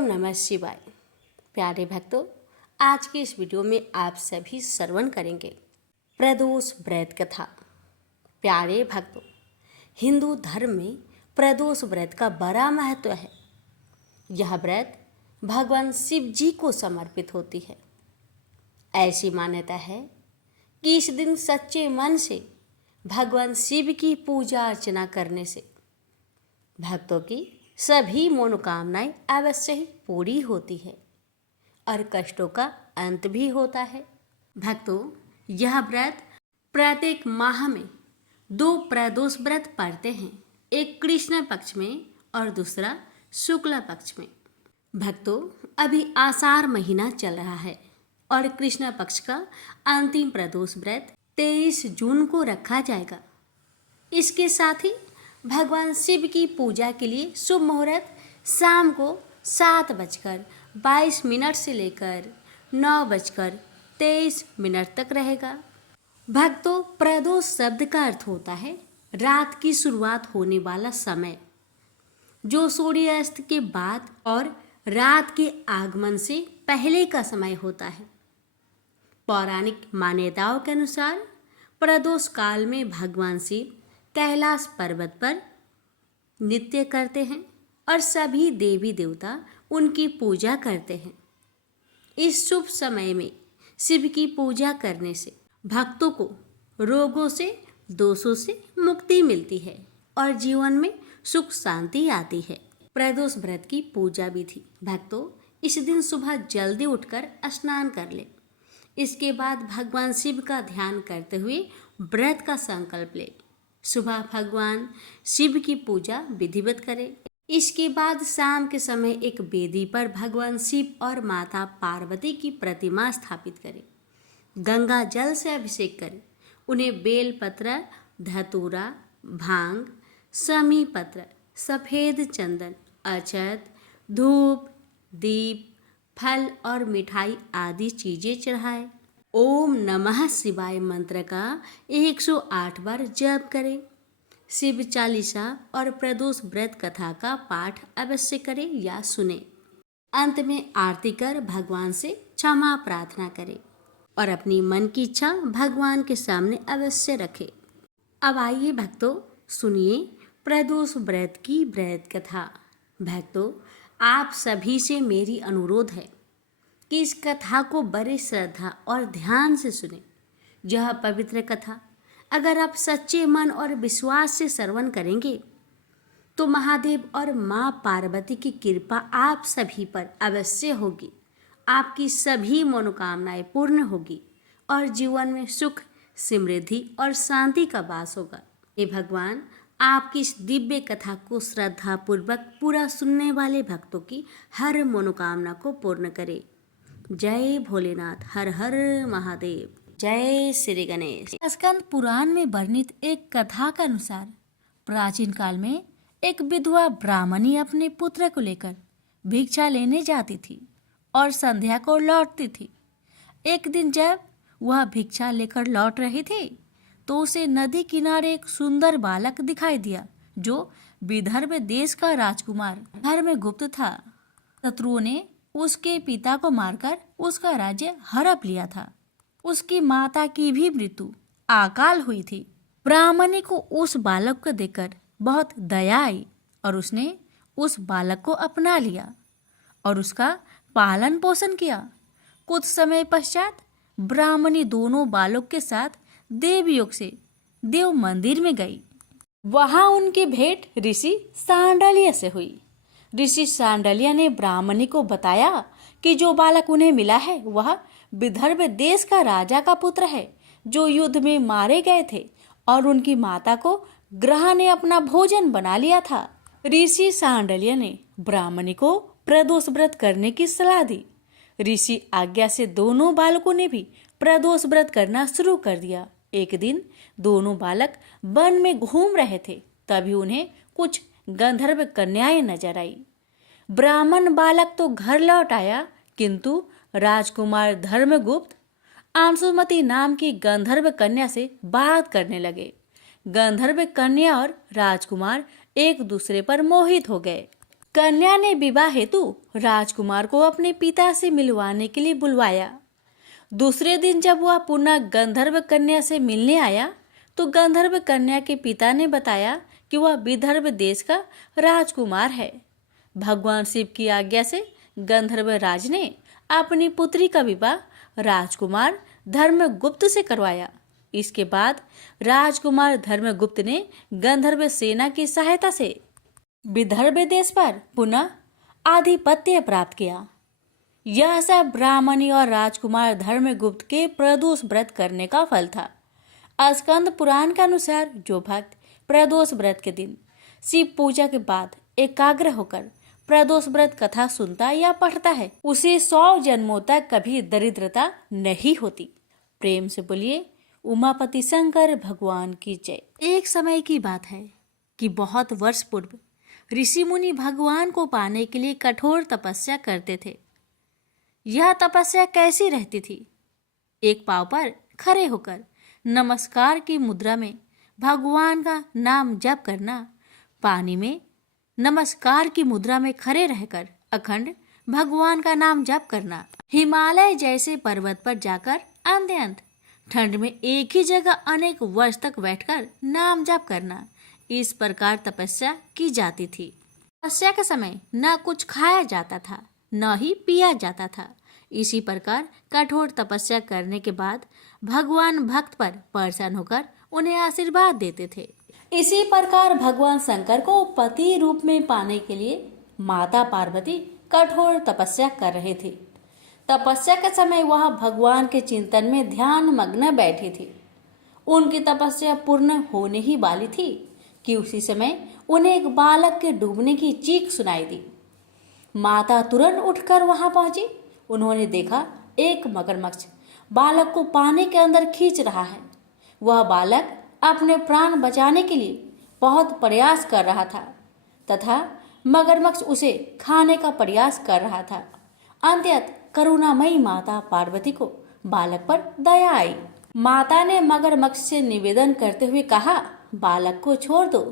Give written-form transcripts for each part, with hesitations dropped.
ओम नमः शिवाय। प्यारे भक्तों, आज के इस वीडियो में आप सभी श्रवण करेंगे प्रदोष व्रत कथा। प्यारे भक्तों, हिंदू धर्म में प्रदोष व्रत का बड़ा महत्व है। यह व्रत भगवान शिव जी को समर्पित होती है। ऐसी मान्यता है कि इस दिन सच्चे मन से भगवान शिव की पूजा अर्चना करने से भक्तों की सभी मनोकामनाएं अवश्य ही पूरी होती है और कष्टों का अंत भी होता है। भक्तों, यह व्रत प्रत्येक माह में 2 प्रदोष व्रत पड़ते हैं, एक कृष्ण पक्ष में और दूसरा शुक्ल पक्ष में। भक्तों, अभी आषाढ़ महीना चल रहा है और कृष्ण पक्ष का अंतिम प्रदोष व्रत 23 जून को रखा जाएगा। इसके साथ ही भगवान शिव की पूजा के लिए शुभ मुहूर्त शाम को 7:22 से लेकर 9:23 तक रहेगा। भक्तों, प्रदोष शब्द का अर्थ होता है रात की शुरुआत होने वाला समय, जो सूर्यास्त के बाद और रात के आगमन से पहले का समय होता है। पौराणिक मान्यताओं के अनुसार प्रदोष काल में भगवान शिव कैलाश पर्वत पर नृत्य करते हैं और सभी देवी देवता उनकी पूजा करते हैं। इस शुभ समय में शिव की पूजा करने से भक्तों को रोगों से, दोषों से मुक्ति मिलती है और जीवन में सुख शांति आती है। प्रदोष व्रत की पूजा विधि। भक्तों, इस दिन सुबह जल्दी उठकर स्नान कर ले। इसके बाद भगवान शिव का ध्यान करते हुए व्रत का संकल्प ले। सुबह भगवान शिव की पूजा विधिवत करें। इसके बाद शाम के समय एक वेदी पर भगवान शिव और माता पार्वती की प्रतिमा स्थापित करें। गंगा जल से अभिषेक करें। उन्हें बेल पत्र, धतूरा, भांग, समी पत्र, सफ़ेद चंदन, अक्षत, धूप, दीप, फल और मिठाई आदि चीज़ें चढ़ाएं। ओम नमः शिवाय मंत्र का 108 बार जप करें। शिव चालीसा और प्रदोष व्रत कथा का पाठ अवश्य करें या सुने। अंत में आरती कर भगवान से क्षमा प्रार्थना करें और अपनी मन की इच्छा भगवान के सामने अवश्य रखें। अब आइए भक्तों, सुनिए प्रदोष व्रत की व्रत कथा। भक्तों, आप सभी से मेरी अनुरोध है कि इस कथा को बड़े श्रद्धा और ध्यान से सुने। यह पवित्र कथा अगर आप सच्चे मन और विश्वास से श्रवण करेंगे तो महादेव और माँ पार्वती की कृपा आप सभी पर अवश्य होगी। आपकी सभी मनोकामनाएं पूर्ण होगी और जीवन में सुख, समृद्धि और शांति का वास होगा। हे भगवान, आपकी इस दिव्य कथा को श्रद्धापूर्वक पूरा सुनने वाले भक्तों की हर मनोकामना को पूर्ण करे। जय भोलेनाथ, हर हर महादेव, जय श्री गणेश। स्कंद पुराण में वर्णित एक कथा के अनुसार प्राचीन काल में एक विधवा ब्राह्मणी अपने पुत्र को लेकर भिक्षा लेने जाती थी और संध्या को लौटती थी। एक दिन जब वह भिक्षा लेकर लौट रही थी तो उसे नदी किनारे एक सुंदर बालक दिखाई दिया जो विदर्भ देश का राजकुमार धर्मगुप्त था। शत्रुओं ने उसके पिता को मारकर उसका राज्य हड़प लिया था। उसकी माता की भी मृत्यु अकाल हुई थी। ब्राह्मणी को उस बालक को देखकर बहुत दया आई और उसने उस बालक को अपना लिया और उसका पालन पोषण किया। कुछ समय पश्चात ब्राह्मणी दोनों बालक के साथ देवयोग से देव मंदिर में गई। वहां उनकी भेंट ऋषि सांडल्य से हुई। ऋषि सांडल्य ने ब्राह्मणी को बताया कि जो बालक उन्हें मिला है वह विदर्भ देश का राजा का पुत्र है जो युद्ध में मारे गए थे और उनकी माता को ग्रह ने अपना भोजन बना लिया था। ऋषि सांडल्य ने ब्राह्मणी को प्रदोष व्रत करने की सलाह दी। ऋषि आज्ञा से दोनों बालकों ने भी प्रदोष व्रत करना शुरू कर दिया। एक दिन दोनों बालक वन में घूम रहे थे, तभी उन्हें कुछ गंधर्व कन्याएं नजर आई। ब्राह्मण बालक तो घर लौट आया, किंतु राजकुमार धर्मगुप्त अंशुमति नाम की गंधर्व कन्या से बात करने लगे। गंधर्व कन्या और राजकुमार एक दूसरे पर मोहित हो गए। कन्या ने विवाह हेतु राजकुमार को अपने पिता से मिलवाने के लिए बुलवाया। दूसरे दिन जब वह पुनः गंधर्व कन्या से मिलने आया तो गंधर्व कन्या के पिता ने बताया कि वह विदर्भ देश का राजकुमार है। भगवान शिव की आज्ञा से गंधर्व राज ने अपनी पुत्री का विवाह राजकुमार धर्मगुप्त से करवाया। इसके बाद राजकुमार धर्मगुप्त ने गंधर्व सेना की सहायता से विदर्भ देश पर पुनः आधिपत्य प्राप्त किया। यह सब ब्राह्मणी और राजकुमार धर्मगुप्त के प्रदोष व्रत करने का फल था। स्कंद पुराण के अनुसार जो भक्त प्रदोष व्रत के दिन शिव पूजा के बाद एकाग्र होकर प्रदोष व्रत कथा सुनता या पढ़ता है उसे 100 जन्मों तक कभी दरिद्रता नहीं होती। प्रेम से बोलिए उमापति शंकर भगवान की जय। एक समय की बात है कि बहुत वर्ष पूर्व ऋषि मुनि भगवान को पाने के लिए कठोर तपस्या करते थे। यह तपस्या कैसी रहती थी? एक पांव पर खड़े होकर नमस्कार की मुद्रा में भगवान का नाम जप करना, पानी में नमस्कार की मुद्रा में खड़े रहकर अखंड भगवान का नाम जप करना, हिमालय जैसे पर्वत पर जाकर अंत ठंड में एक ही जगह अनेक वर्ष तक बैठकर नाम जप करना, इस प्रकार तपस्या की जाती थी। तपस्या के समय न कुछ खाया जाता था न ही पिया जाता था। इसी प्रकार कठोर तपस्या करने के बाद भगवान भक्त पर प्रसन्न होकर उन्हें आशीर्वाद देते थे। इसी प्रकार भगवान शंकर को पति रूप में पाने के लिए माता पार्वती कठोर तपस्या कर रहे थे। तपस्या के समय वह भगवान के चिंतन में ध्यान मग्न बैठी थी। उनकी तपस्या पूर्ण होने ही वाली थी कि उसी समय उन्हें एक बालक के डूबने की चीख सुनाई दी। माता तुरंत उठकर वहां पहुंची। उन्होंने देखा एक मगरमच्छ बालक को पानी के अंदर खींच रहा है। वह बालक अपने प्राण बचाने के लिए बहुत प्रयास कर रहा था तथा मगरमच्छ उसे खाने का प्रयास कर रहा था। अंततः करुणामयी माता पार्वती को बालक पर दया आई। माता ने मगरमच्छ से निवेदन करते हुए कहा, बालक को छोड़ दो,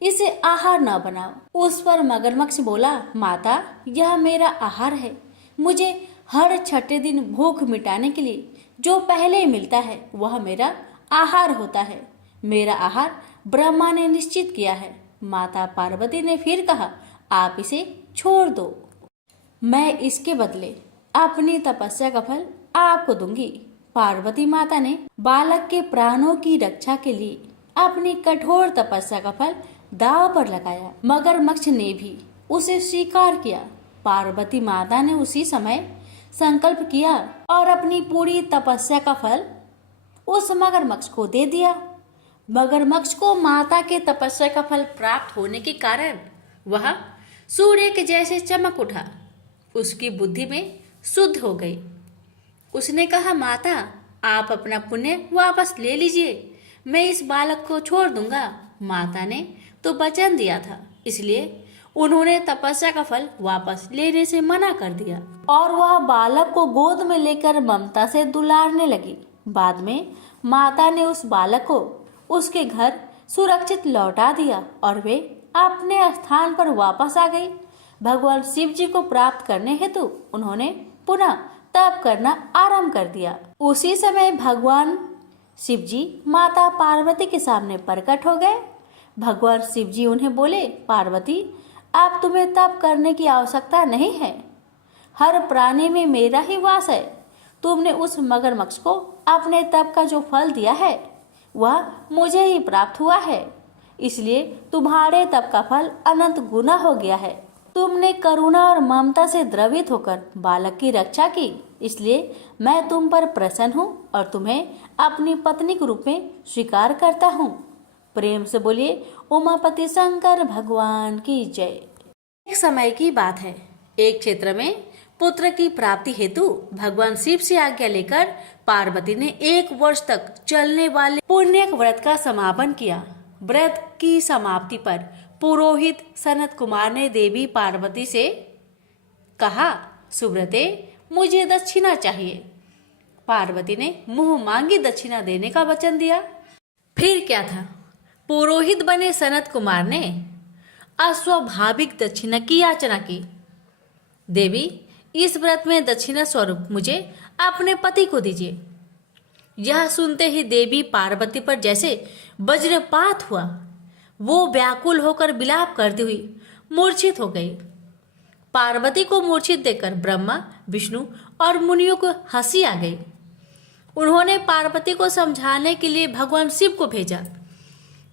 इसे आहार न बनाओ। उस पर मगरमच्छ बोला, माता यह मेरा आहार है। मुझे हर छठे दिन भूख मिटाने के लिए जो पहले मिलता है वह मेरा आहार होता है। मेरा आहार ब्रह्मा ने निश्चित किया है। माता पार्वती ने फिर कहा, आप इसे छोड़ दो, मैं इसके बदले अपनी तपस्या का फल आपको दूंगी। पार्वती माता ने बालक के प्राणों की रक्षा के लिए अपनी कठोर तपस्या का फल दांव पर लगाया। मगरमच्छ ने भी उसे स्वीकार किया। पार्वती माता ने उसी समय संकल्प किया और अपनी पूरी तपस्या का फल उस मगरमच्छ को दे दिया। मगरमच्छ को माता के तपस्या का फल प्राप्त होने के कारण वह सूर्य के जैसे चमक उठा। उसकी बुद्धि में शुद्ध हो गई। उसने कहा, माता आप अपना पुण्य वापस ले लीजिए, मैं इस बालक को छोड़ दूंगा। माता ने तो वचन दिया था, इसलिए उन्होंने तपस्या का फल वापस लेने से मना कर दिया और वह बालक को गोद में लेकर ममता से दुलारने लगी। बाद में माता ने उस बालक को उसके घर सुरक्षित लौटा दिया और वे अपने स्थान पर वापस आ गई। भगवान शिव जी को प्राप्त करने हेतु उन्होंने पुनः तप करना आरंभ कर दिया। उसी समय भगवान शिव जी माता पार्वती के सामने प्रकट हो गए। भगवान शिव जी उन्हें बोले, पार्वती अब तुम्हें तप करने की आवश्यकता नहीं है। हर प्राणी में मेरा ही वास है। तुमने उस मगरमच्छ को अपने तप का जो फल दिया है वह मुझे ही प्राप्त हुआ है, इसलिए तुम्हारे तप का फल अनंत गुना हो गया है। तुमने करुणा और ममता से द्रवित होकर बालक की रक्षा की, इसलिए मैं तुम पर प्रसन्न हूँ और तुम्हें अपनी पत्नी के रूप में स्वीकार करता हूँ। प्रेम से बोलिए उमापति शंकर भगवान की जय। एक समय की बात है, एक क्षेत्र में पुत्र की प्राप्ति हेतु भगवान शिव से आज्ञा लेकर पार्वती ने 1 वर्ष तक चलने वाले पुण्य व्रत का समापन किया। व्रत की समाप्ति पर पुरोहित सनत कुमार ने देवी पार्वती से कहा, सुब्रते मुझे दक्षिणा चाहिए। पार्वती ने मुंह मांगी दक्षिणा देने का वचन दिया। फिर क्या था, पुरोहित बने सनत कुमार ने अस्वाभाविक दक्षिणा की याचना की। देवी, इस व्रत में दक्षिणा स्वरूप मुझे अपने पति को दीजिए। यह सुनते ही देवी पार्वती पर जैसे वज्रपात हुआ। वो व्याकुल होकर विलाप करती हुई मूर्छित हो गई। पार्वती को मूर्छित देखकर ब्रह्मा, विष्णु और मुनियों को हंसी आ गई। उन्होंने पार्वती को समझाने के लिए भगवान शिव को भेजा।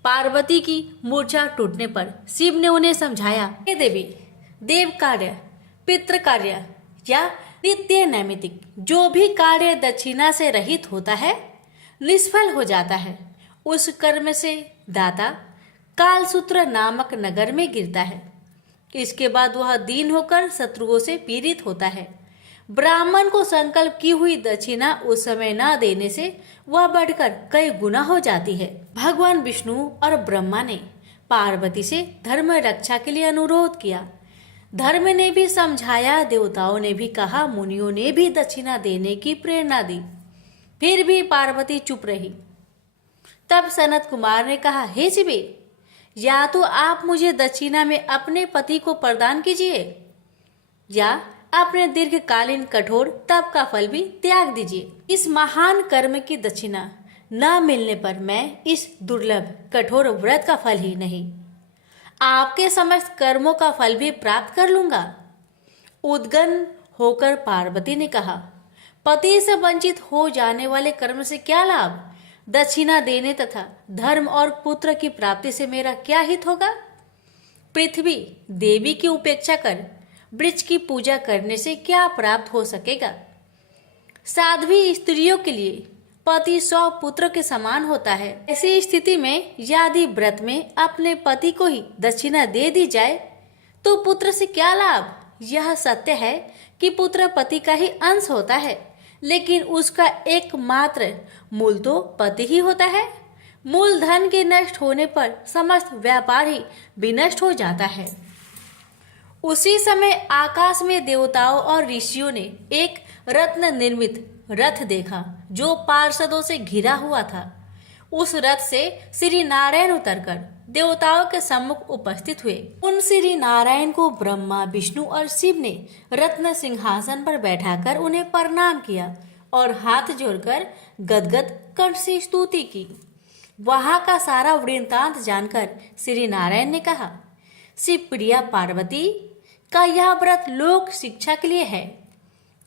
पार्वती की मूर्छा टूटने पर शिव ने उन्हें समझाया, हे देवी, देव कार्य, पितृ कार्य या नित्य नैमित्तिक जो भी कार्य दक्षिणा से रहित होता है निष्फल हो जाता है। उस कर्म से दाता कालसूत्र नामक नगर में गिरता है। इसके बाद वह दीन होकर शत्रुओं से पीड़ित होता है। ब्राह्मण को संकल्प की हुई दक्षिणा उस समय न देने से वह बढ़कर कई गुना हो जाती है। भगवान विष्णु और ब्रह्मा ने पार्वती से धर्म रक्षा के लिए अनुरोध किया। धर्म ने भी समझाया, देवताओं ने भी कहा, मुनियों ने भी दक्षिणा देने की प्रेरणा दी। फिर भी पार्वती चुप रही। तब सनत कुमार ने कहा, हे शिवे, या तो आप मुझे दक्षिणा में अपने पति को प्रदान कीजिए या अपने दीर्घकालीन कठोर तप का फल भी त्याग दीजिए। इस महान कर्म की दक्षिणा न मिलने पर मैं इस दुर्लभ कठोर व्रत का फल ही नहीं, आपके समस्त कर्मों का फल भी प्राप्त कर लूंगा। उद्गन होकर पार्वती ने कहा, पति से वंचित हो जाने वाले कर्म से क्या लाभ? दक्षिणा देने तथा धर्म और पुत्र की प्राप्ति से मेरा क्या हित होगा? पृथ्वी देवी की उपेक्षा कर वृक्ष की पूजा करने से क्या प्राप्त हो सकेगा? साध्वी स्त्रियों के लिए पति 100 पुत्र के समान होता है। ऐसी स्थिति में यदि व्रत में अपने पति को ही दक्षिणा दे दी जाए तो पुत्र से क्या लाभ? यह सत्य है कि पुत्र पति का ही अंश होता है, लेकिन उसका एकमात्र मूल तो पति ही होता है। मूल धन के नष्ट होने पर समस्त व्यापार ही विनष्ट हो जाता है। उसी समय आकाश में देवताओं और ऋषियों ने एक रत्न निर्मित रथ देखा जो पार्षदों से घिरा हुआ था। उस रथ से श्री नारायण उतरकर देवताओं के सम्मुख उपस्थित हुए। उन श्री नारायण को ब्रह्मा, विष्णु और शिव ने रत्न सिंहासन पर बैठाकर उन्हें प्रणाम किया और हाथ जोड़कर गदगद कंठ से स्तुति की। वहां का सारा वृत्तांत जानकर श्री नारायण ने कहा, शिव प्रिया पार्वती का यह व्रत लोक शिक्षा के लिए है,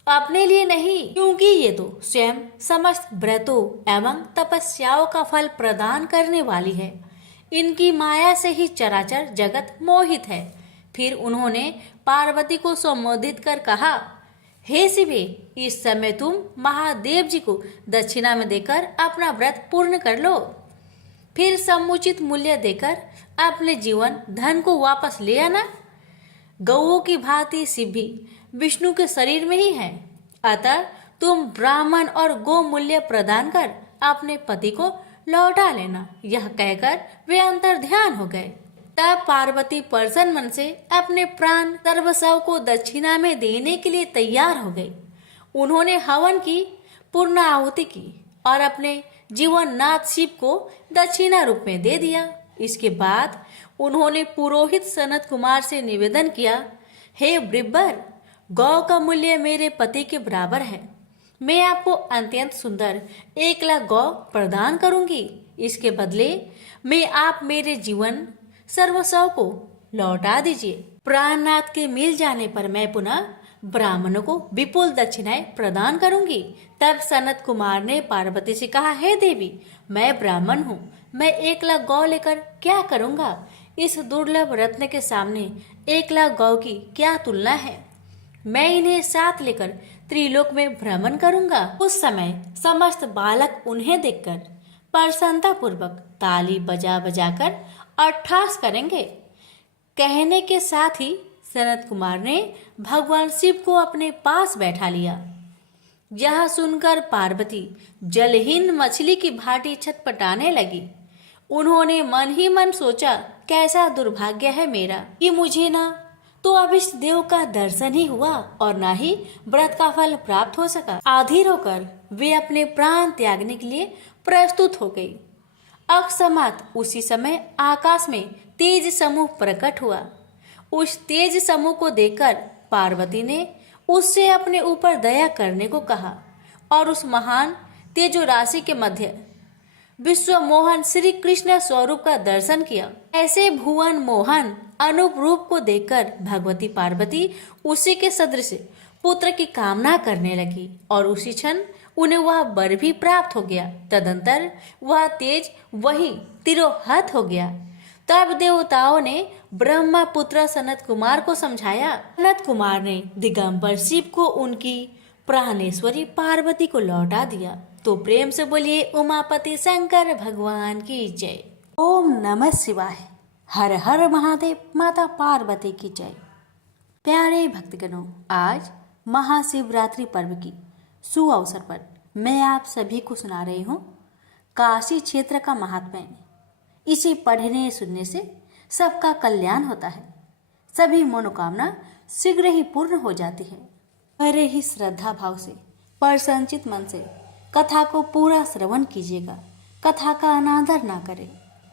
अपने लिए नहीं, क्योंकि ये तो स्वयं समस्त व्रतों एवं तपस्याओं का फल प्रदान करने वाली है। इनकी माया से ही चराचर जगत मोहित है। फिर उन्होंने पार्वती को संबोधित कर कहा, हे शिवे, इस समय तुम महादेव जी को दक्षिणा में देकर अपना व्रत पूर्ण कर लो। फिर समुचित मूल्य देकर अपने जीवन धन को वापस ले आना। गौओं की भांति शिव भी विष्णु के शरीर में ही है, अतः तुम ब्राह्मण और गो मूल्य प्रदान कर अपने पति को लौटा लेना। यह कहकर वे अंतर ध्यान हो गए। तब पार्वती प्रसन्न मन से अपने प्राण सर्वस्व को दक्षिणा में देने के लिए तैयार हो गई। उन्होंने हवन की पूर्ण आहुति की और अपने जीवन नाथ शिव को दक्षिणा रूप में दे दिया। इसके बाद उन्होंने पुरोहित सनत कुमार से निवेदन किया, हे ब्रिब्बर, गौ का मूल्य मेरे पति के बराबर है। मैं आपको अत्यंत सुंदर 1 लाख गौ प्रदान करूंगी। इसके बदले में आप मेरे जीवन सर्वस्व को लौटा दीजिए। प्राणनाथ के मिल जाने पर मैं पुनः ब्राह्मणों को विपुल दक्षिणाएं प्रदान करूंगी। तब सनत कुमार ने पार्वती से कहा, हे देवी, मैं ब्राह्मण हूँ, मैं 1 लाख गौ लेकर क्या करूंगा? इस दुर्लभ रत्न के सामने 1 लाख गौ की क्या तुलना है? मैं इन्हें साथ लेकर त्रिलोक में भ्रमण करूंगा। उस समय समस्त बालक उन्हें देखकर प्रसन्नता पूर्वक ताली बजा बजाकर अट्ठास करेंगे। कहने के साथ ही सनत कुमार ने भगवान शिव को अपने पास बैठा लिया। यह सुनकर पार्वती जलहीन मछली की भांति छटपटाने लगी। उन्होंने मन ही मन सोचा, कैसा दुर्भाग्य है मेरा कि मुझे ना तो अभिष्ट देव का दर्शन ही हुआ और ना ही व्रत का फल प्राप्त हो सका। आधीर होकर वे अपने प्राण त्यागने के लिए प्रस्तुत हो गई। अकस्मात उसी समय आकाश में तेज समूह प्रकट हुआ। उस तेज समूह को देखकर पार्वती ने उससे अपने ऊपर दया करने को कहा और उस महान तेजो राशि के मध्य विश्व मोहन श्री कृष्ण स्वरूप का दर्शन किया। ऐसे भुवन मोहन अनूप रूप को देखकर भगवती पार्वती उसी के सदृश पुत्र की कामना करने लगी और उसी क्षण उन्हें वह वर भी प्राप्त हो गया। तदंतर वह तेज वही तिरोहत हो गया। तब देवताओं ने ब्रह्मा पुत्र सनत कुमार को समझाया। सनत कुमार ने दिगंबर शिव को उनकी प्राणेश्वरी पार्वती को लौटा दिया। तो प्रेम से बोलिए उमापति शंकर भगवान की जय। ओम नमः शिवाय। हर हर महादेव। माता पार्वती की जय। प्यारे भक्तगणों, आज महाशिवरात्रि पर्व की सुअवसर पर मैं आप सभी को सुना रही हूँ काशी क्षेत्र का महात्म्य। इसे पढ़ने सुनने से सबका कल्याण होता है, सभी मनोकामना शीघ्र ही पूर्ण हो जाती है। बड़े ही श्रद्धा भाव से प्रसन्नचित मन से कथा को पूरा श्रवण कीजिएगा। कथा का अनादर ना करें।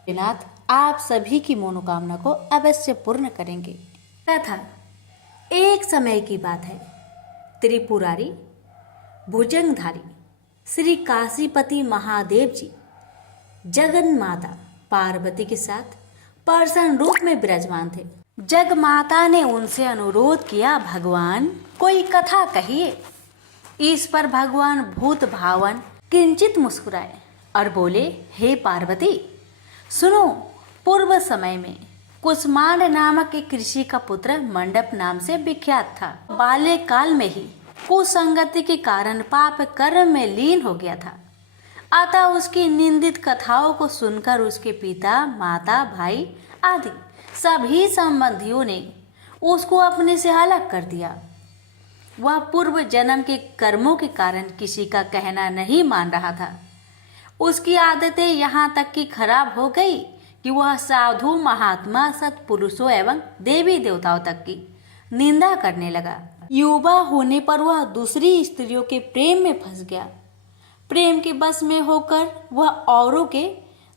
नाथ आप सभी की मनोकामना को अवश्य पूर्ण करेंगे। कथा एक समय की बात है। त्रिपुरारी भुजंगधारी श्री काशीपति महादेव जी जगन माता पार्वती के साथ प्रसन्न रूप में विराजमान थे। जग माता ने उनसे अनुरोध किया, भगवान कोई कथा कहिए। इस पर भगवान भूत भावन किंचित मुस्कुराए और बोले, हे पार्वती सुनो, पूर्व समय में कुसमांड नामक एक ऋषि का पुत्र मंडप नाम से विख्यात था। बाल्यकाल में ही कुसंगति के कारण पाप कर्म में लीन हो गया था। अतः उसकी निंदित कथाओं को सुनकर उसके पिता, माता, भाई आदि सभी संबंधियों ने उसको अपने से अलग कर दिया। वह पूर्व जन्म के कर्मों के कारण किसी का कहना नहीं मान रहा था। उसकी आदतें यहाँ तक कि खराब हो गई कि वह साधु, महात्मा, सत्पुरुषों एवं देवी देवताओं तक की निंदा करने लगा। युवा होने पर वह दूसरी स्त्रियों के प्रेम में फंस गया। प्रेम के बस में होकर वह औरों के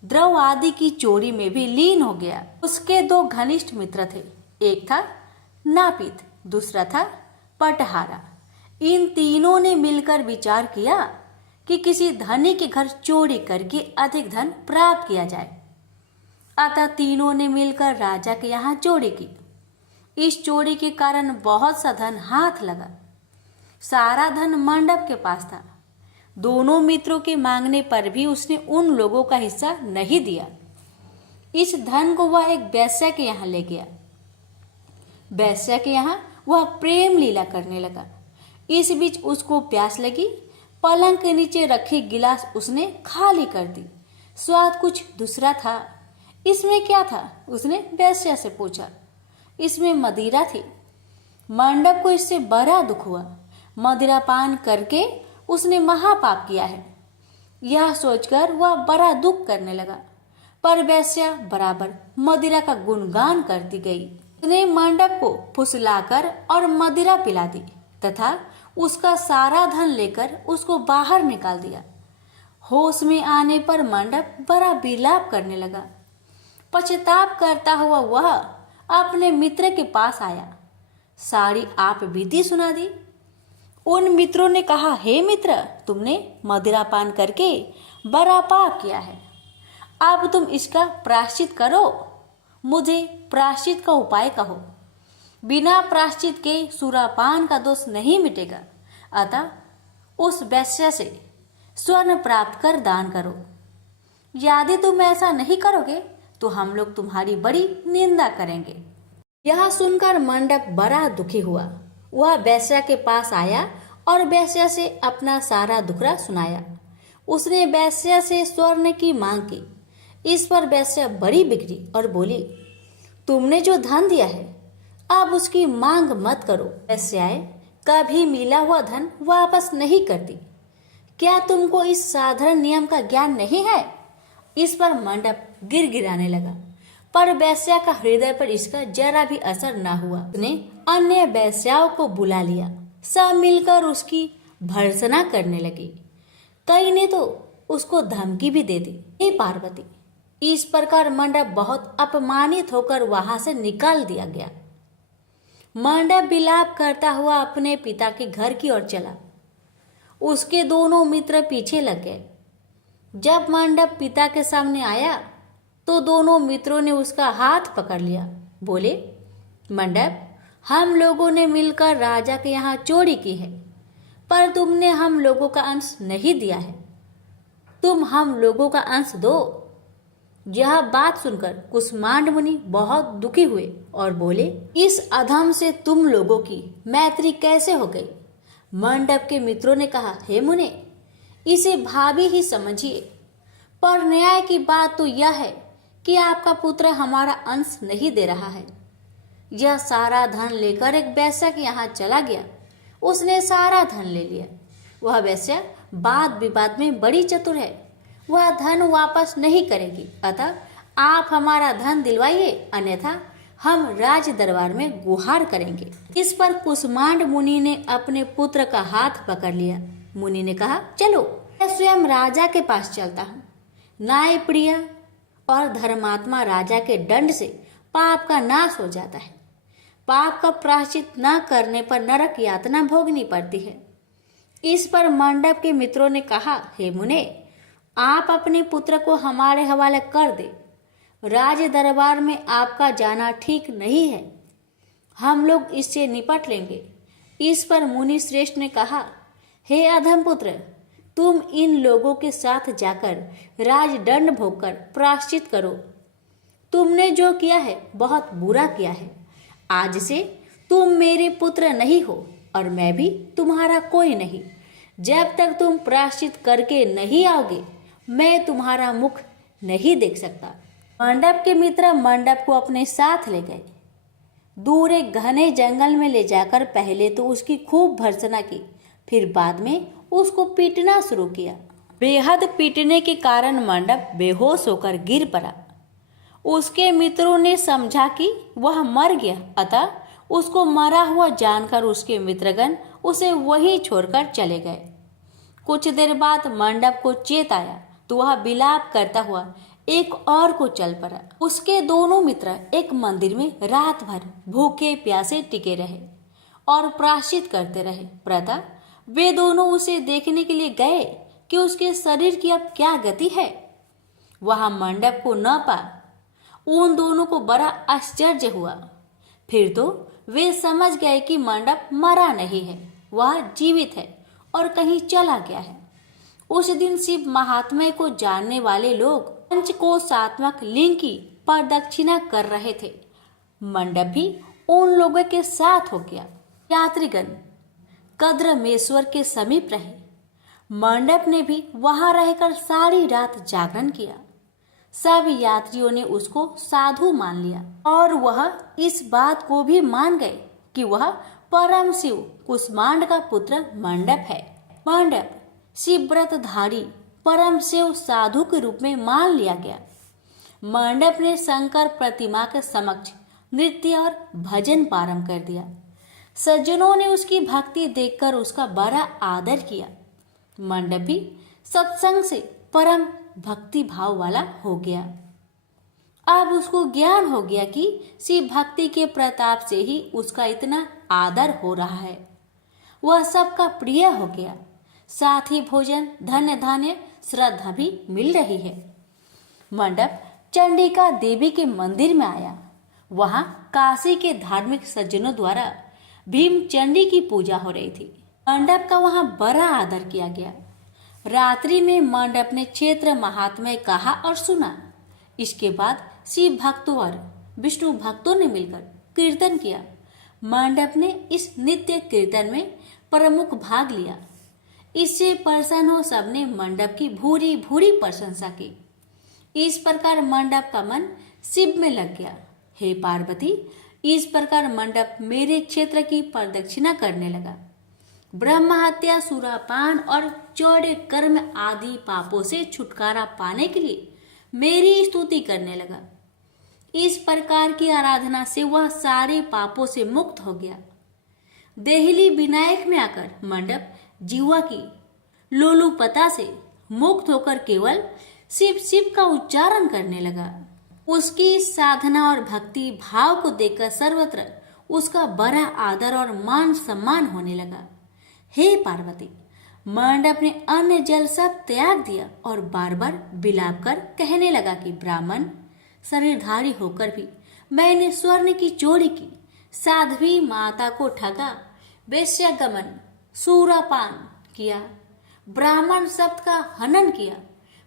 द्रव आदि की चोरी में भी लीन हो गया। उसके दो घनिष्ठ मित्र थे, एक था नापित, दूसरा था पटहारा। इन तीनों ने मिलकर विचार किया कि किसी धनी के घर चोरी करके अधिक धन प्राप्त किया जाए। अतः तीनों ने मिलकर राजा के यहाँ चोरी की। इस चोरी के कारण बहुत सा धन हाथ लगा। सारा धन मंडप के पास था। दोनों मित्रों के मांगने पर भी उसने उन लोगों का हिस्सा नहीं दिया। इस धन को वह एक वैश्या के यहाँ ले गया। वैश्या के यहाँ वह प्रेम लीला करने लगा। इस बीच उसको प्यास लगी। पलंग के नीचे रखी गिलास उसने खाली कर दी। स्वाद कुछ दूसरा था। इसमें क्या था? उसने वैश्या से पूछा। इसमें मदिरा थी। मंडप को इससे बड़ा दुख हुआ। मदिरा पान करके उसने महापाप किया है, यह सोचकर वह बड़ा दुख करने लगा। पर वैश्या बराबर मदिरा का गुणगान करती गई। उसने मंडप को फुसलाकर और मदिरा पिला दी तथा उसका सारा धन लेकर उसको बाहर निकाल दिया। होश में आने पर मंडप बड़ा विलाप करने लगा। पश्चाताप करता हुआ वह अपने मित्र के पास आया। सारी आप बीती सुना दी। उन मित्रों ने कहा, हे मित्र, तुमने मदिरा पान करके बड़ा पाप किया है। अब तुम इसका प्रायश्चित करो। मुझे प्रायश्चित का उपाय कहो। बिना प्रायश्चित के सुरापान का दोष नहीं मिटेगा। अतः उस वैश्या से स्वर्ण प्राप्त कर दान करो। यदि तुम ऐसा नहीं करोगे तो हम लोग तुम्हारी बड़ी निंदा करेंगे। यह सुनकर मंडप बड़ा दुखी हुआ। वह वैश्या के पास आया और वैश्या से अपना सारा दुखड़ा सुनाया। उसने वैश्या से स्वर्ण की मांग की। इस पर वैश्या बड़ी बिगड़ी और बोली, तुमने जो धन दिया है अब उसकी मांग मत करो। वैश्याएं कभी मिला हुआ धन वापस नहीं करती। क्या तुमको इस साधारण नियम का ज्ञान नहीं है? इस पर मंडप गिड़गिड़ाने लगा, पर वैश्या का हृदय पर इसका जरा भी असर न हुआ। उसने अन्य वैश्याओं को बुला लिया। सब मिलकर उसकी भर्त्सना करने लगी। कई ने तो उसको धमकी भी दे दी। हे पार्वती, इस प्रकार मंडप बहुत अपमानित होकर वहां से निकाल दिया गया। मंडप विलाप करता हुआ अपने पिता के घर की ओर चला। उसके दोनों मित्र पीछे लग गए। जब मंडप पिता के सामने आया तो दोनों मित्रों ने उसका हाथ पकड़ लिया। बोले, मंडप, हम लोगों ने मिलकर राजा के यहाँ चोरी की है, पर तुमने हम लोगों का अंश नहीं दिया है। तुम हम लोगों का अंश दो। यह बात सुनकर कुष्मांड मुनि बहुत दुखी हुए और बोले, इस अधम से तुम लोगों की मैत्री कैसे हो गई? मंडप के मित्रों ने कहा, हे मुने, इसे भाभी ही समझिए, पर न्याय की बात तो यह है कि आपका पुत्र हमारा अंश नहीं दे रहा है। यह सारा धन लेकर एक वेश्या के यहाँ चला गया। उसने सारा धन ले लिया। वह वेश्या वाद विवाद में बड़ी चतुर है। वह धन वापस नहीं करेगी। अतः आप हमारा धन दिलवाइए, अन्यथा हम राज दरबार में गुहार करेंगे। इस पर कुष्मांड मुनि ने अपने पुत्र का हाथ पकड़ लिया। मुनि ने कहा, चलो, मैं स्वयं राजा के पास चलता हूँ। न्याय प्रिय और धर्मात्मा राजा के दंड से पाप का नाश हो जाता है। पाप का प्रायश्चित न करने पर नरक यातना भोगनी पड़ती है। इस पर मंडप के मित्रों ने कहा, हे मुने, आप अपने पुत्र को हमारे हवाले कर दे। राज दरबार में आपका जाना ठीक नहीं है। हम लोग इससे निपट लेंगे। इस पर मुनि श्रेष्ठ ने कहा, हे अधम पुत्र, तुम इन लोगों के साथ जाकर राजदंड भोगकर प्रायश्चित करो। तुमने जो किया है बहुत बुरा किया है। आज से तुम मेरे पुत्र नहीं हो और मैं भी तुम्हारा कोई नहीं। जब तक तुम प्रायश्चित करके नहीं आओगे, मैं तुम्हारा मुख नहीं देख सकता। मंडप के मित्र मंडप को अपने साथ ले गए। दूर एक घने जंगल में ले जाकर पहले तो उसकी खूब भर्त्सना की, फिर बाद में उसको पीटना शुरू किया। बेहद पीटने के कारण मंडप बेहोश होकर गिर पड़ा। उसके मित्रों ने समझा कि वह मर गया, अतः उसको मरा हुआ जानकर उसके मित्रगण उसे वहीं छोड़कर चले गए। कुछ देर बाद मंडप को चेत आया तो वह विलाप करता हुआ एक और को चल पड़ा। उसके दोनों मित्र एक मंदिर में रात भर भूखे प्यासे टिके रहे और प्रायश्चित करते रहे। प्रातः वे दोनों उसे देखने के लिए गए कि उसके शरीर की अब क्या गति है। वहां मंडप को न पा उन दोनों को बड़ा आश्चर्य हुआ। फिर तो वे समझ गए कि मंडप मरा नहीं है, वह जीवित है और कहीं चला गया है। उस दिन शिव महात्म्य को जानने वाले लोग पंचकोशात्मक लिंग की प्रदक्षिणा कर रहे थे। मंडप भी उन लोगों के साथ हो गया। यात्रीगण कद्रमेश्वर के समीप रहे। मंडप ने भी वहां रहकर सारी रात जागरण किया। सब यात्रियों ने उसको साधु मान लिया और वह इस बात को भी मान गए कि वह परम शिव कुष्मांड का पुत्र मंडप है। मंडप शिवव्रतधारी परम शिव साधु के रूप में मान लिया गया। मंडप ने शंकर प्रतिमा के समक्ष नृत्य और भजन प्रारंभ कर दिया। सज्जनों ने उसकी भक्ति देखकर उसका बड़ा आदर किया। मंडप भी सत्संग से परम भक्ति भाव वाला हो गया। अब उसको ज्ञान हो गया कि शिव भक्ति के प्रताप से ही उसका इतना आदर हो रहा है। वह सबका प्रिय हो गया। साथ ही भोजन, धन्य धान्य, श्रद्धा भी मिल रही है। मंडप चंडिका देवी के मंदिर में आया। वहां काशी के धार्मिक सज्जनों द्वारा भीम चंडी की पूजा हो रही थी। मंडप का वहां बड़ा आदर किया गया। रात्रि में मंडप ने क्षेत्र महात्म्य कहा और सुना। इसके बाद शिव भक्तों और विष्णु भक्तों ने मिलकर कीर्तन किया। मंडप ने इस नित्य कीर्तन में प्रमुख भाग लिया। इससे प्रसन्न हो सबने मंडप की भूरी भूरी प्रशंसा की। इस प्रकार मंडप का मन शिव में लग गया। हे पार्वती, इस प्रकार मंडप मेरे क्षेत्र की प्रदक्षिणा करने लगा। ब्रह्म हत्या, सुरापान और चौड़े कर्म आदि पापों से छुटकारा पाने के लिए मेरी स्तुति करने लगा। इस प्रकार की आराधना से वह सारे पापों से मुक्त हो गया। देहली विनायक में आकर मंडप जीवा की लोलुपता से मुक्त होकर केवल शिव शिव का उच्चारण करने लगा। उसकी साधना और भक्ति भाव को देखकर सर्वत्र उसका बड़ा आदर और मान सम्मान होने लगा। हे पार्वती, मंडप ने अन्न जल सब त्याग दिया और बार बार बिलाप कर कहने लगा कि ब्राह्मण शरीरधारी होकर भी मैंने स्वर्ण की चोरी की, साध्वी माता को ठगा, वेश्यागमन, सूरापान किया, ब्राह्मण शब्द का हनन किया।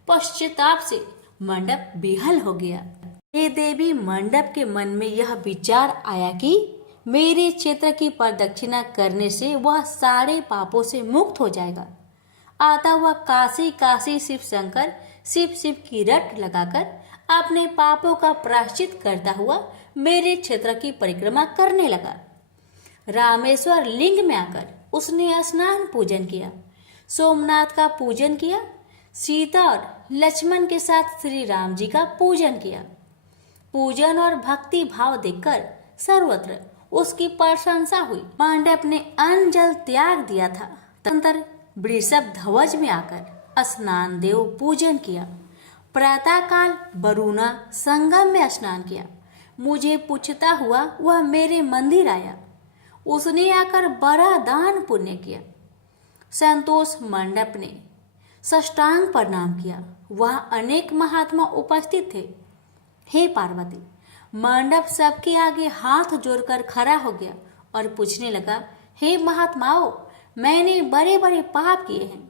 पश्चाताप से मंडप बेहाल हो गया। हे देवी, मंडप के मन में यह विचार आया कि मेरे क्षेत्र की प्रदक्षिणा करने से वह सारे पापों से मुक्त हो जाएगा। आता हुआ काशी काशी शिव शंकर शिव शिव की रट लगाकर अपने पापों का प्रायश्चित करता हुआ मेरे क्षेत्र की परिक्रमा करने लगा। रामेश्वर लिंग में आकर उसने स्नान पूजन किया, सोमनाथ का पूजन किया, सीता और लक्ष्मण के साथ श्री राम जी का पूजन किया। पूजन और भक्ति भाव देखकर सर्वत्र उसकी प्रशंसा हुई। मंडप ने अन्न जल त्याग दिया था। तदनंतर वृषभ ध्वज में आकर स्नान देव पूजन किया। प्रातः काल वरुणा संगम में स्नान किया। मुझे पूछता हुआ वह मेरे मंदिर आया। उसने आकर बड़ा दान पुण्य किया। संतोष मंडप ने साष्टांग प्रणाम किया। वह अनेक महात्मा उपस्थित थे। हे पार्वती, मंडप सबके आगे हाथ जोड़कर खड़ा हो गया और पूछने लगा, हे महात्माओं, मैंने बड़े बड़े पाप किए हैं।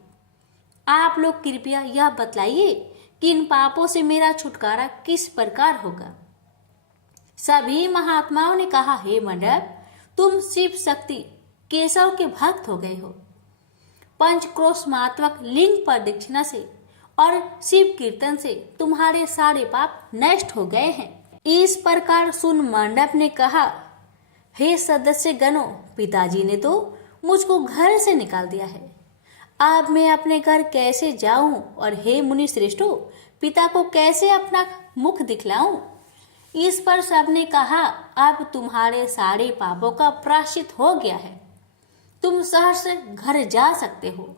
आप लोग कृपया यह बतलाइए कि इन पापों से मेरा छुटकारा किस प्रकार होगा। सभी महात्माओं ने कहा, हे मंडप, तुम शिव शक्ति केशव के भक्त हो गए हो। पंचक्रोशमात्मक लिंग प्रदक्षिणा से और शिव कीर्तन से तुम्हारे सारे पाप नष्ट हो गए हैं। इस प्रकार सुन मंडप ने कहा, हे सदस्य गणों, पिताजी ने तो मुझको घर से निकाल दिया है। अब मैं अपने घर कैसे जाऊं और हे मुनि श्रेष्ठों, पिता को कैसे अपना मुख दिखलाऊं। इस पर सबने कहा, अब तुम्हारे सारे पापों का प्रायश्चित हो गया है, तुम सहर्ष घर जा सकते हो।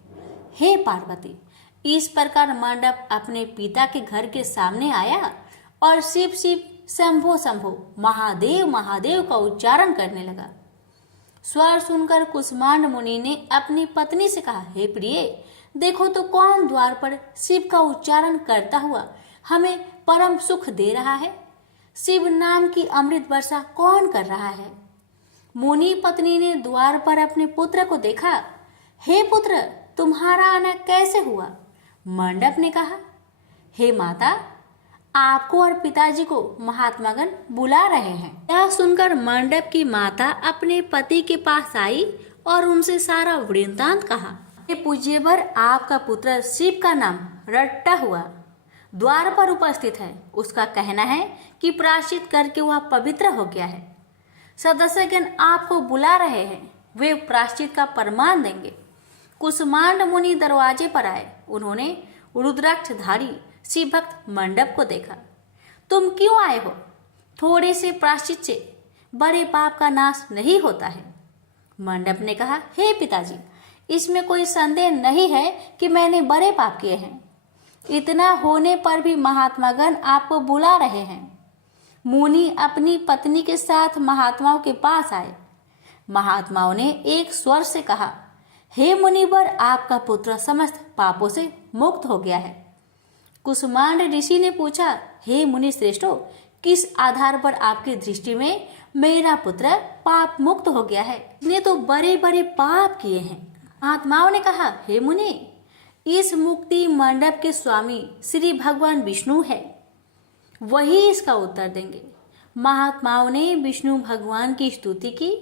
हे पार्वती, इस प्रकार मंडप अपने पिता के घर के सामने आया और शिव शिव शंभो शंभो महादेव महादेव का उच्चारण करने लगा। स्वर सुनकर कुष्मांड मुनि ने अपनी पत्नी से कहा, हे प्रिय, देखो तो कौन द्वार पर शिव का उच्चारण करता हुआ हमें परम सुख दे रहा है। शिव नाम की अमृत वर्षा कौन कर रहा है। मुनि पत्नी ने द्वार पर अपने पुत्र को देखा। हे पुत्र, तुम्हारा आना कैसे हुआ। मंडप ने कहा, हे माता, आपको और पिताजी को महात्मागण बुला रहे हैं। यह सुनकर मंडप की माता अपने पति के पास आई और उनसे सारा वृत्तांत कहा। हे पूज्यवर, आपका पुत्र शिव का नाम रट्टा हुआ द्वार पर उपस्थित है। उसका कहना है कि प्रायश्चित करके वह पवित्र हो गया है। सदस्यगण आपको बुला रहे हैं, वे प्रायश्चित का प्रमाण देंगे। कुष्मांड मुनि दरवाजे पर आए। उन्होंने रुद्राक्षधारी शिव भक्त मंडप को देखा। तुम क्यों आए हो। थोड़े से प्रायश्चित से बड़े पाप का नाश नहीं होता है। मंडप ने कहा, हे पिताजी, इसमें कोई संदेह नहीं है कि मैंने बड़े पाप किए हैं। इतना होने पर भी महात्मागण आपको बुला रहे हैं। मुनि अपनी पत्नी के साथ महात्माओं के पास आए। महात्माओं ने एक स्वर से कहा, हे मुनिवर, आपका पुत्र समस्त पापों से मुक्त हो गया है। कुष्मांड ऋषि ने पूछा, हे मुनि श्रेष्ठों, किस आधार पर आपकी दृष्टि में मेरा पुत्र पाप मुक्त हो गया है। इसने तो बड़े बड़े पाप किए हैं। महात्माओं ने कहा, हे मुनि, इस मुक्ति मंडप के स्वामी श्री भगवान विष्णु है, वही इसका उत्तर देंगे। महात्माओं ने विष्णु भगवान की स्तुति की।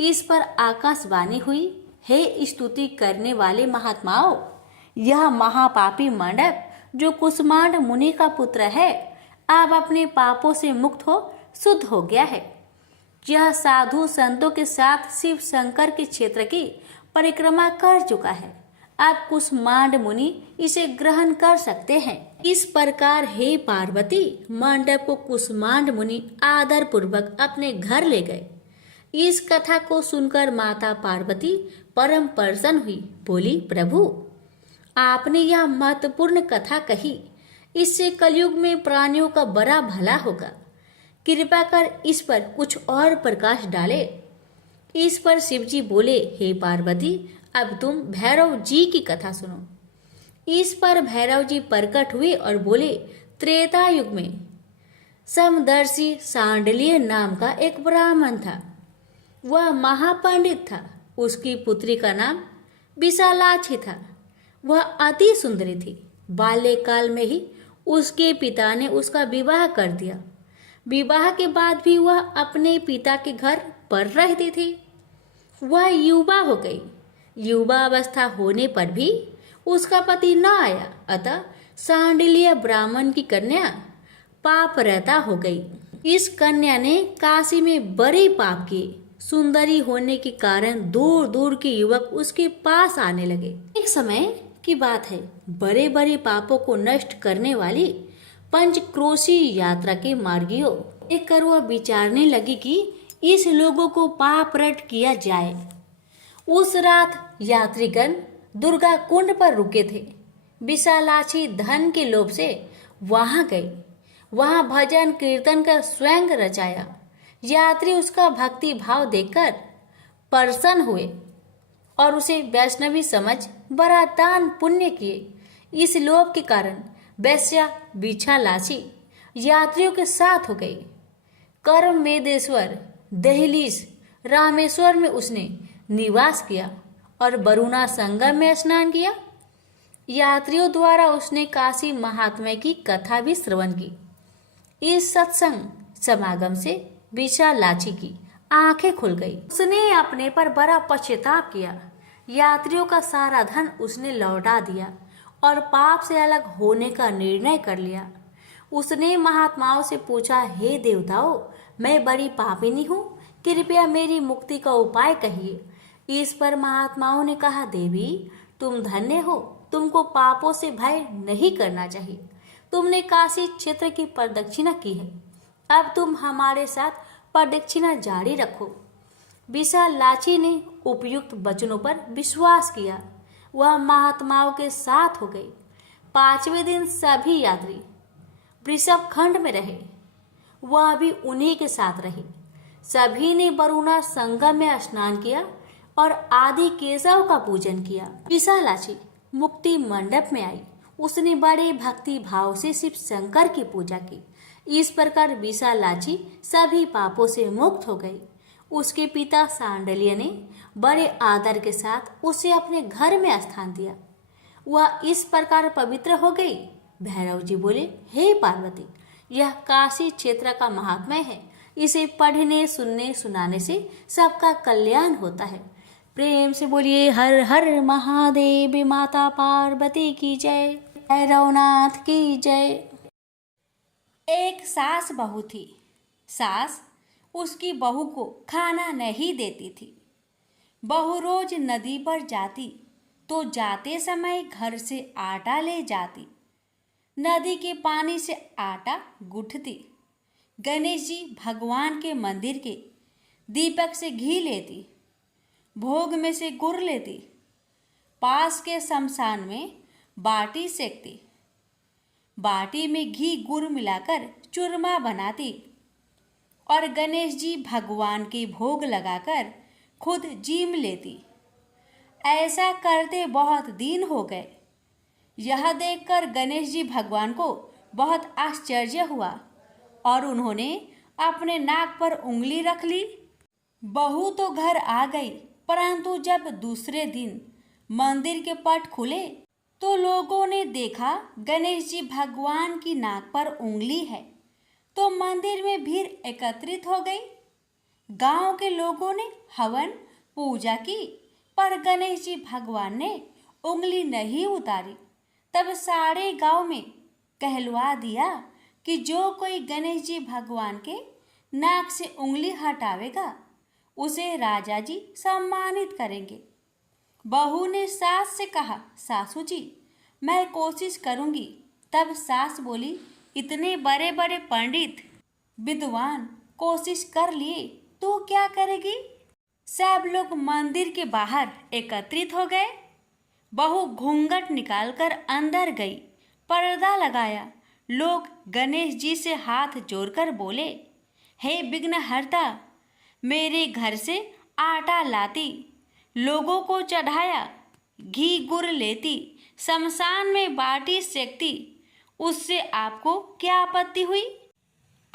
इस पर आकाशवाणी हुई, हे स्तुति करने वाले महात्माओं, यह महापापी मंडप जो कुष्मांड मुनि का पुत्र है, अब अपने पापों से मुक्त हो शुद्ध हो गया है। यह साधु संतों के साथ शिव शंकर के क्षेत्र की परिक्रमा कर चुका है। अब कुष्मांड मुनि इसे ग्रहण कर सकते हैं। इस प्रकार हे पार्वती, मंडप को कुष्मांड मुनि आदर पूर्वक अपने घर ले गए। इस कथा को सुनकर माता पार्वती परम प्रसन्न हुई। बोली, प्रभु, आपने यह महत्वपूर्ण कथा कही, इससे कलयुग में प्राणियों का बड़ा भला होगा। कृपा कर इस पर कुछ और प्रकाश डाले। इस पर शिवजी बोले, हे पार्वती, अब तुम भैरव जी की कथा सुनो। इस पर भैरव जी प्रकट हुए और बोले, त्रेता युग में समदर्शी सांडल्य नाम का एक ब्राह्मण था। वह महापंडित था। उसकी पुत्री का नाम विशालाक्षी था। वह अति सुंदरी थी। बाल्यकाल में ही उसके पिता ने उसका विवाह कर दिया। विवाह के बाद भी वह अपने पिता के घर पर रहती थी। वह युवा हो गई। युवा अवस्था होने पर भी उसका पति न आया, अतः सांडिल्य ब्राह्मण की कन्या पाप रहता हो गई। इस कन्या ने काशी में बड़े पाप किए। सुंदरी होने के कारण दूर दूर के युवक उसके पास आने लगे। एक समय की बात है, बड़े बड़े पापों को नष्ट करने वाली पंचक्रोशी यात्रा के मार्गियों एक कर वह विचारने लगी कि इस लोगों को पाप रट किया जाए। उस रात यात्रीगण दुर्गा कुंड पर रुके थे। विशालाक्षी धन के लोभ से वहां गई। वहां भजन कीर्तन का स्वयं रचाया। यात्री उसका भक्ति भाव देखकर प्रसन्न हुए और उसे वैष्णवी समझ बड़ा दान पुण्य किए। इस लोभ के कारण वैश्या विशालाक्षी यात्रियों के साथ हो गई। कर्म मेदेश्वर दहलीज रामेश्वर में उसने निवास किया और वरुणा संगम में स्नान किया। यात्रियों द्वारा उसने काशी महात्म्य की कथा भी श्रवण की। इस सत्संग समागम से विशालाक्षी की आंखें खुल गई। उसने अपने पर बड़ा पश्चाताप किया। यात्रियों का सारा धन उसने लौटा दिया और पाप से अलग होने का निर्णय कर लिया। उसने महात्माओं से पूछा, हे देवताओं, मैं बड़ी पापिनी हूँ, कृपया मेरी मुक्ति का उपाय कहिए। इस पर महात्माओं ने कहा, देवी, तुम धन्य हो, तुमको पापों से भय नहीं करना चाहिए। तुमने काशी क्षेत्र की प्रदक्षिणा की है, अब तुम हमारे साथ प्रदक्षिणा जारी रखो। विशालाक्षी ने उपयुक्त वचनों पर विश्वास किया। वह महात्माओं के साथ हो गई। 5वें दिन सभी यात्री वृषभ खंड में रहे। वह भी उन्हीं के साथ रही। सभी ने वरुणा संगम में स्नान किया और आदि केशव का पूजन किया। विशालाक्षी मुक्ति मंडप में आई। उसने बड़े भक्ति भाव से शिव शंकर की पूजा की। इस प्रकार विशालाक्षी सभी पापों से मुक्त हो गई। उसके पिता सांडल्य ने बड़े आदर के साथ उसे अपने घर में स्थान दिया। वह इस प्रकार पवित्र हो गई। भैरव जी बोले, हे पार्वती, यह काशी क्षेत्र का महात्म्य है। इसे पढ़ने सुनने सुनाने से सबका कल्याण होता है। प्रेम से बोलिए हर हर महादेव। माता पार्वती की जय। भैरवनाथ की जय। एक सास बहू थी। सास उसकी बहू को खाना नहीं देती थी। बहू रोज नदी पर जाती तो जाते समय घर से आटा ले जाती। नदी के पानी से आटा गूंथती। गणेश जी भगवान के मंदिर के दीपक से घी लेती। भोग में से गुड़ लेती। पास के शमशान में बाटी सेकती। बाटी में घी गुड़ मिलाकर चूरमा बनाती और गणेश जी भगवान के भोग लगाकर खुद जीम लेती। ऐसा करते बहुत दिन हो गए। यह देखकर गणेश जी भगवान को बहुत आश्चर्य हुआ और उन्होंने अपने नाक पर उंगली रख ली। बहू तो घर आ गई, परंतु जब दूसरे दिन मंदिर के पट खुले तो लोगों ने देखा गणेश जी भगवान की नाक पर उंगली है, तो मंदिर में भीड़ एकत्रित हो गई। गांव के लोगों ने हवन पूजा की, पर गणेश जी भगवान ने उंगली नहीं उतारी। तब सारे गांव में कहलवा दिया कि जो कोई गणेश जी भगवान के नाक से उंगली हटावेगा उसे राजा जी सम्मानित करेंगे। बहू ने सास से कहा, सासू जी, मैं कोशिश करूंगी। तब सास बोली, इतने बड़े बड़े पंडित विद्वान कोशिश कर लिए, तो क्या करेगी। सब लोग मंदिर के बाहर एकत्रित हो गए। बहू घूंघट निकालकर अंदर गई, पर्दा लगाया लोग गणेश जी से हाथ जोड़कर बोले, हे विघ्नहर्ता, मेरे घर से आटा लाती, लोगों को चढ़ाया, घी गुड़ लेती, शमशान में बाटी सेकती, उससे आपको क्या आपत्ति हुई?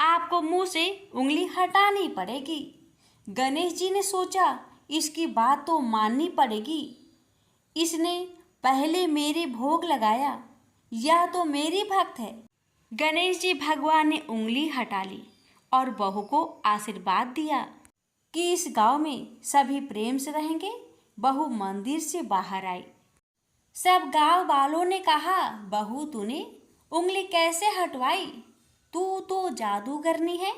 आपको मुंह से उंगली हटानी पड़ेगी। गणेश जी ने सोचा, इसकी बात तो माननी पड़ेगी। इसने पहले मेरे भोग लगाया, यह तो मेरी भक्त है। गणेश जी भगवान ने उंगली हटा ली और बहू को आशीर्वाद दिया कि इस गांव में सभी प्रेम से रहेंगे। बहू मंदिर से बाहर आई। सब गांव वालों ने कहा, बहू तूने उंगली कैसे हटवाई? तू तो जादूगरनी है।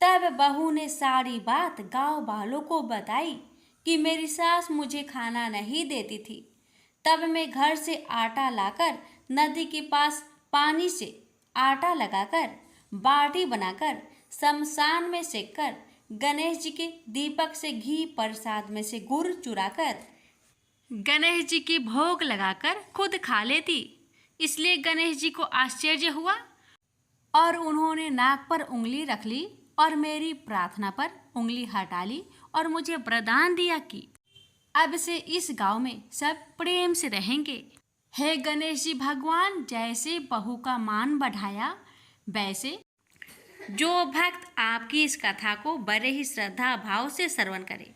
तब बहू ने सारी बात गांव वालों को बताई कि मेरी सास मुझे खाना नहीं देती थी। तब मैं घर से आटा लाकर नदी के पास पानी से आटा लगाकर बाटी बनाकर शमशान में सेककर गणेश जी के दीपक से घी, प्रसाद में से गुड़ चुराकर गणेश जी की भोग लगाकर खुद खा लेती। इसलिए गणेश जी को आश्चर्य हुआ और उन्होंने नाक पर उंगली रख ली और मेरी प्रार्थना पर उंगली हटा ली और मुझे वरदान दिया कि अब से इस गांव में सब प्रेम से रहेंगे। हे गणेश जी भगवान, जैसे बहू का मान बढ़ाया, वैसे जो भक्त आपकी इस कथा को बड़े ही श्रद्धा भाव से श्रवण करे,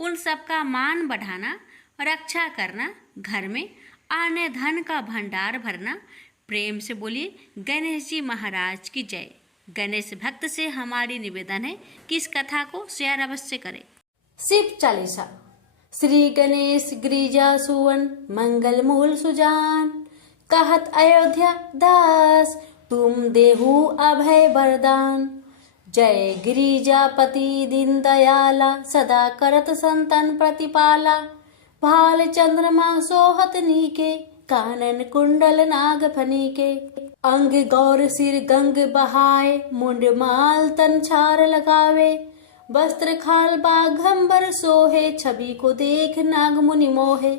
उन सबका मान बढ़ाना, रक्षा करना, घर में आने धन का भंडार भरना। प्रेम से बोलिए गणेश जी महाराज की जय। गणेश भक्त से हमारी निवेदन है कि इस कथा को शेयर अवश्य करें। शिव चालीसा। श्री गणेश गिरिजा सुवन, मंगल मूल सुजान, कहत अयोध्या दास, तुम देहु अभय वरदान। जय गिरिजापति दीन दयाला, सदा करत संतन प्रतिपाला। भाल चंद्रमा सोहत नीके, कानन कुंडल नाग फनीके। अंग गौर सिर गंग बहाए, मुंड माल तन छार लगावे। वस्त्र खाल बाघंबर सोहे, छवि को देख नाग मुनि मोहे।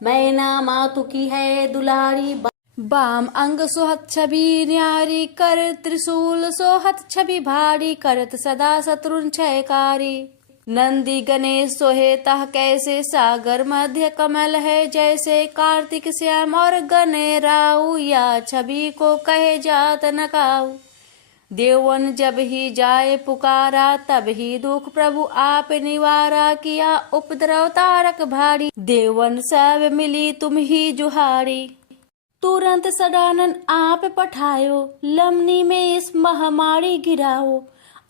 मैना मातु की है दुलारी, बाम अंग सोहत छवि न्यारी। कर त्रिशूल सोहत छवि भारी, करत सदा शत्रुन क्षयकारी। नंदी गणेश सोहे तह कैसे, सागर मध्य कमल है जैसे। कार्तिक श्याम और गणेराऊ, या छवि को कहे जात न काऊ। देवन जब ही जाए पुकारा, तब ही दुख प्रभु आप निवारा। किया उपद्रव तारक भारी, देवन सब मिली तुम ही जुहारी। तुरंत सदानन आप पठायो, लमनी में इस महामारी गिराओ।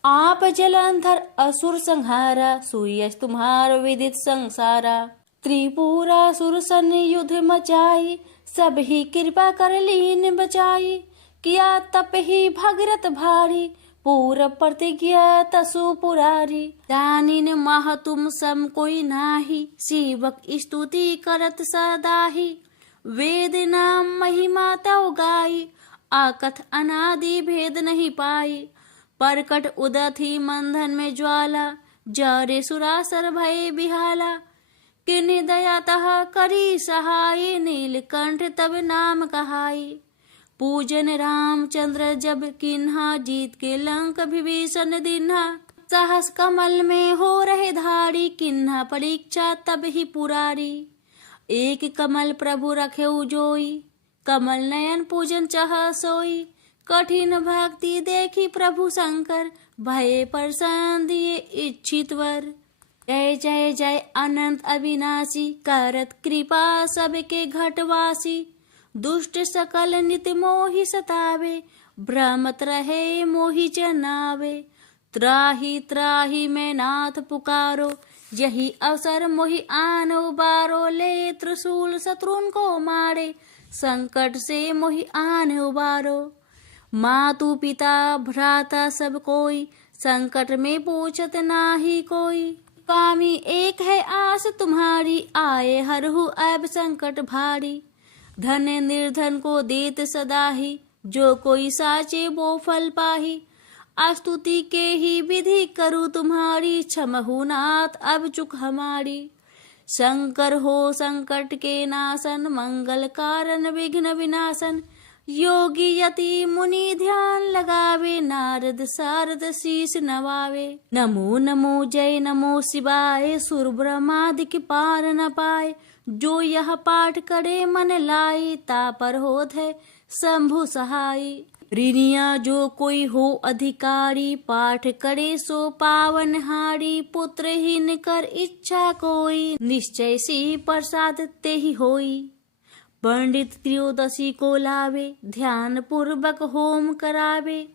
आप जलंधर असुर संहारा, सुयश तुम्हार विदित संसारा। त्रिपुरासुर सन युद्ध मचाई, सब ही कृपा कर लीन बचाई। किया तप ही भगीरथ भारी, पूरब प्रतिज्ञा तसु पुरारी। दानिन मह तुम सम कोई नाही, शिवक स्तुति करत सदाही। वेद नाम महिमा तव गाई, आकथ अनादि भेद नहीं पाई। परकट उदत ही मंधन में ज्वाला, जरे सुरासर भय बिहाला। किन्हीं दया तह करी सहाय, नीलकंठ तब नाम कहाई। पूजन रामचंद्र जब किन्हा, जीत के लंक विभीषण दिन्हा। सहस कमल में हो रहे धारी, किन्हा परीक्षा तब ही पुरारी। एक कमल प्रभु रखे जोई, कमल नयन पूजन चाह सोई। कठिन भक्ति देखी प्रभु शंकर, भय प्रसन्न दिए इच्छित वर। जय जय जय अनंत अविनाशी, करत कृपा सबके घटवासी। दुष्ट सकल नित मोहि सतावे, भ्रमत रहे मोहि जनावे। त्राहि त्राहि मैं नाथ पुकारो, यही अवसर मोहि आन उबारो। ले त्रिशूल शत्रुन को मारे, संकट से मोहि आन उबारो। मातु पिता भ्राता सब कोई, संकट में पूछत नाही कोई। कामी एक है आस तुम्हारी, आए हरहु अब संकट भारी। धन निर्धन को देत सदाही, जो कोई साचे वो फल पाही। स्तुति के ही विधि करूँ तुम्हारी, क्षमहु नाथ अब चुक हमारी। शंकर हो संकट के नाशन, मंगल कारण विघ्न विनाशन। योगी यति मुनि ध्यान लगावे, नारद सारद शीस नवावे। नमो नमो जय नमो शिवाय, सुर ब्रह्मादि के पार न पाए। जो यह पाठ करे मन लाई, ता पर होत है शंभु सहाय। ऋणिया जो कोई हो अधिकारी, पाठ करे सो पावन हारी। पुत्रहीन कर इच्छा कोई, निश्चय से प्रसाद ते ही होई। पंडित त्रयोदशी को लावे, ध्यान पूर्वक होम करावे।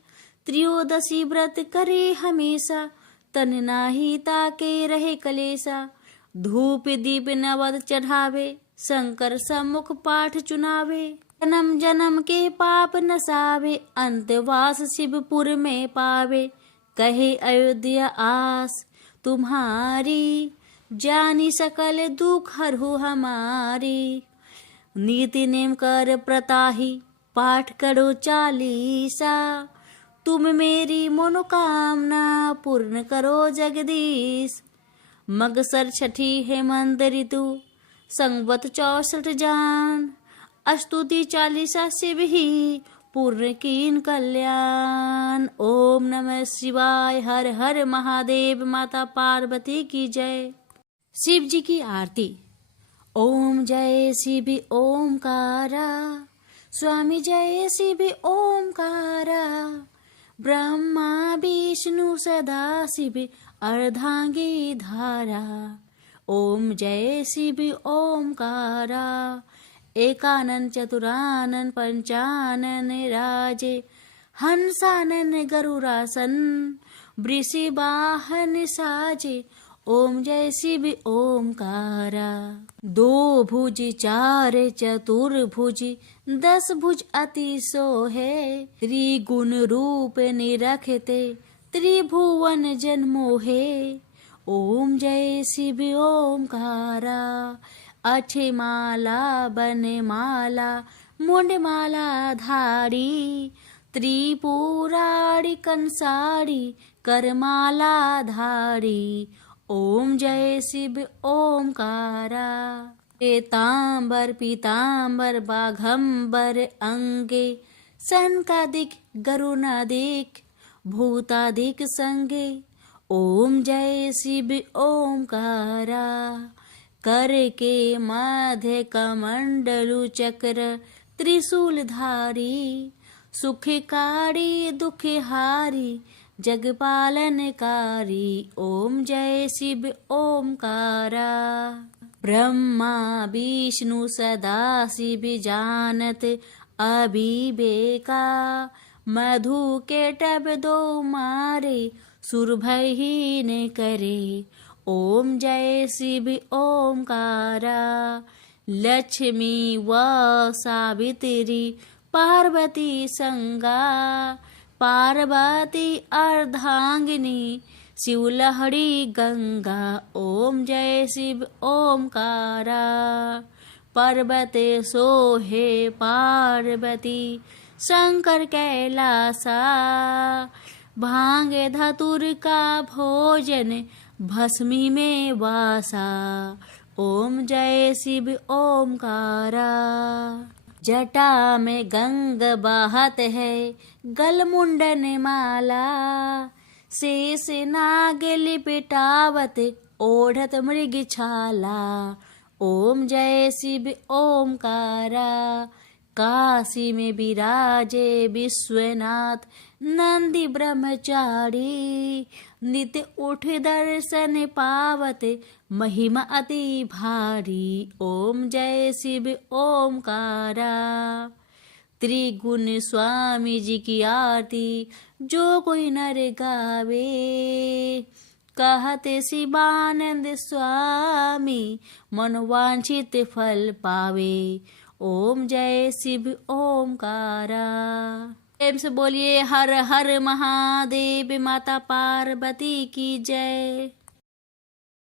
त्रयोदशी व्रत करे हमेशा, तन नाही ताके रहे कलेसा। धूप दीप नवद चढ़ावे, शंकर सम्मुख पाठ चुनावे। जन्म जन्म के पाप नसावे, अंतवास शिवपुर में पावे। कहे अयोध्या आस तुम्हारी, जानी सकल दुख हरहु हमारी। नीति नेम कर प्रताही, पाठ करो चालीसा। तुम मेरी मनोकामना, पूर्ण करो जगदीश। मगसर छठी हेमंत ऋतु, संवत 64 जान। स्तुति चालीसा शिव ही, पूर्ण कीन कल्याण। ओम नमः शिवाय, हर हर महादेव। माता पार्वती की जय। शिव जी की आरती। ओम जय शिव ओमकारा, स्वामी जय शिव ओमकारा। ब्रह्मा विष्णु सदा शिव, अर्धांगी धारा। ओम जय शिव ओमकारा। एकानन चतुरानन पंचानन राजे, हंसानन गरुरासन, वृषिवाहन साजे। ओम जय शिव ओमकारा। दो भुज चार चतुर्भुज, 10 भुज अति सोहे। त्रिगुण रूप निरखते, त्रिभुवन जन मोहे। ओम जय शिव ओमकारा। अठे माला बन माला, मुंड माला धारी। त्रिपुरारी कंसारी, करमाला धारी। ओम जय शिव ओमकारा। पीतांबर पीतांबर बाघंबर अंगे, सनकादिक गरुणादिक, भूतादिक संगे। ओम जय शिव ओमकारा। कर के मध्य कमंडलु चक्र, त्रिशूल धारी। सुखकारी दुख हारी, जगपालनकारी। ओम जय शिव ओमकारा। ब्रह्मा विष्णु सदा शिव जानत अविवेका। मधु के टब दो मारे, सुर भय ही न करे। ओम जय शिव ओमकारा। लक्ष्मी व सावित्री, पार्वती संगा। पार्वती अर्धांगिनी, शिवलहरी गंगा। ओम जय शिव ओमकारा। पर्वते सोहे पार्वती, शंकर कैलासा। भांगे धतुर का भोजन, भस्मी में वासा। ओम जय शिव ओमकारा। जटा में गंग बहत है, गल मुंडन माला। शेष नाग लिपटावत, ओढ़त मृग छाला। ओम जय शिव ओमकारा। काशी में विराजे विश्वनाथ, नंदी ब्रह्मचारी। नित्य उठ दर्शन पावत, महिमा अति भारी। ओम जय शिव ओमकारा। त्रिगुण स्वामी जी की आरती, जो कोई नर गावे। कहते शिवानंद स्वामी, मनोवांछित फल पावे। ओम जय शिव ओमकारा। प्रेम से बोलिए हर हर महादेव। माता पार्वती की जय।